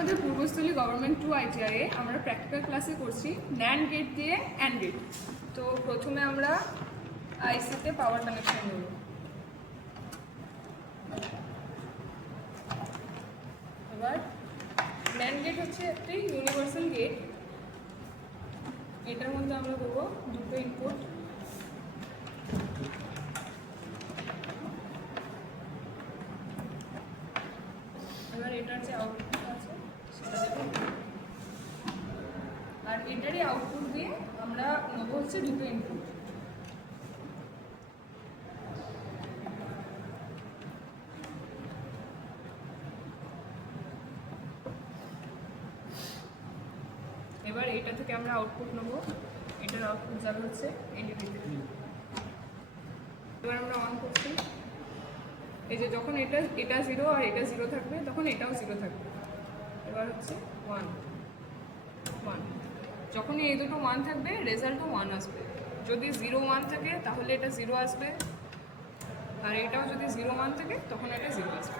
আমাদের Purbasthali government 2 ITI এ আমরা practical ক্লাসে করছি ন্যান্ড গেট দিয়ে অ্যান্ড গেট। তো প্রথমে আমরা আইসিতে পাওয়ার কানেকশন নেব। এবার ন্যান্ড গেট হচ্ছে একটি ইউনিভার্সাল গেট। এটার মধ্যে আমরা দেবো দুটো ইনপুট। এবার এটার যে আউটপুট আছে সেটা দেবো, আর এটারই আউটপুট দিয়ে আমরা নেবো হচ্ছে দুটো ইনপুট। এবার এটা থেকে আমরা আউটপুট নেবো, এটার আউটপুট যাবে হচ্ছে এলইডিতে। এবার আমরা অন করছি, এই যে যখন এটা 0 আর এটা 0 থাকবে তখন এটাও 0 থাকবে। এবার হচ্ছে 1 1, যখনই এই দুটো 1 থাকবে রেজাল্টও 1 আসবে। যদি 0 1 থাকে তাহলে এটা 0 আসবে, আর এটাও যদি 0 1 থাকে তখন এটা 0 আসবে।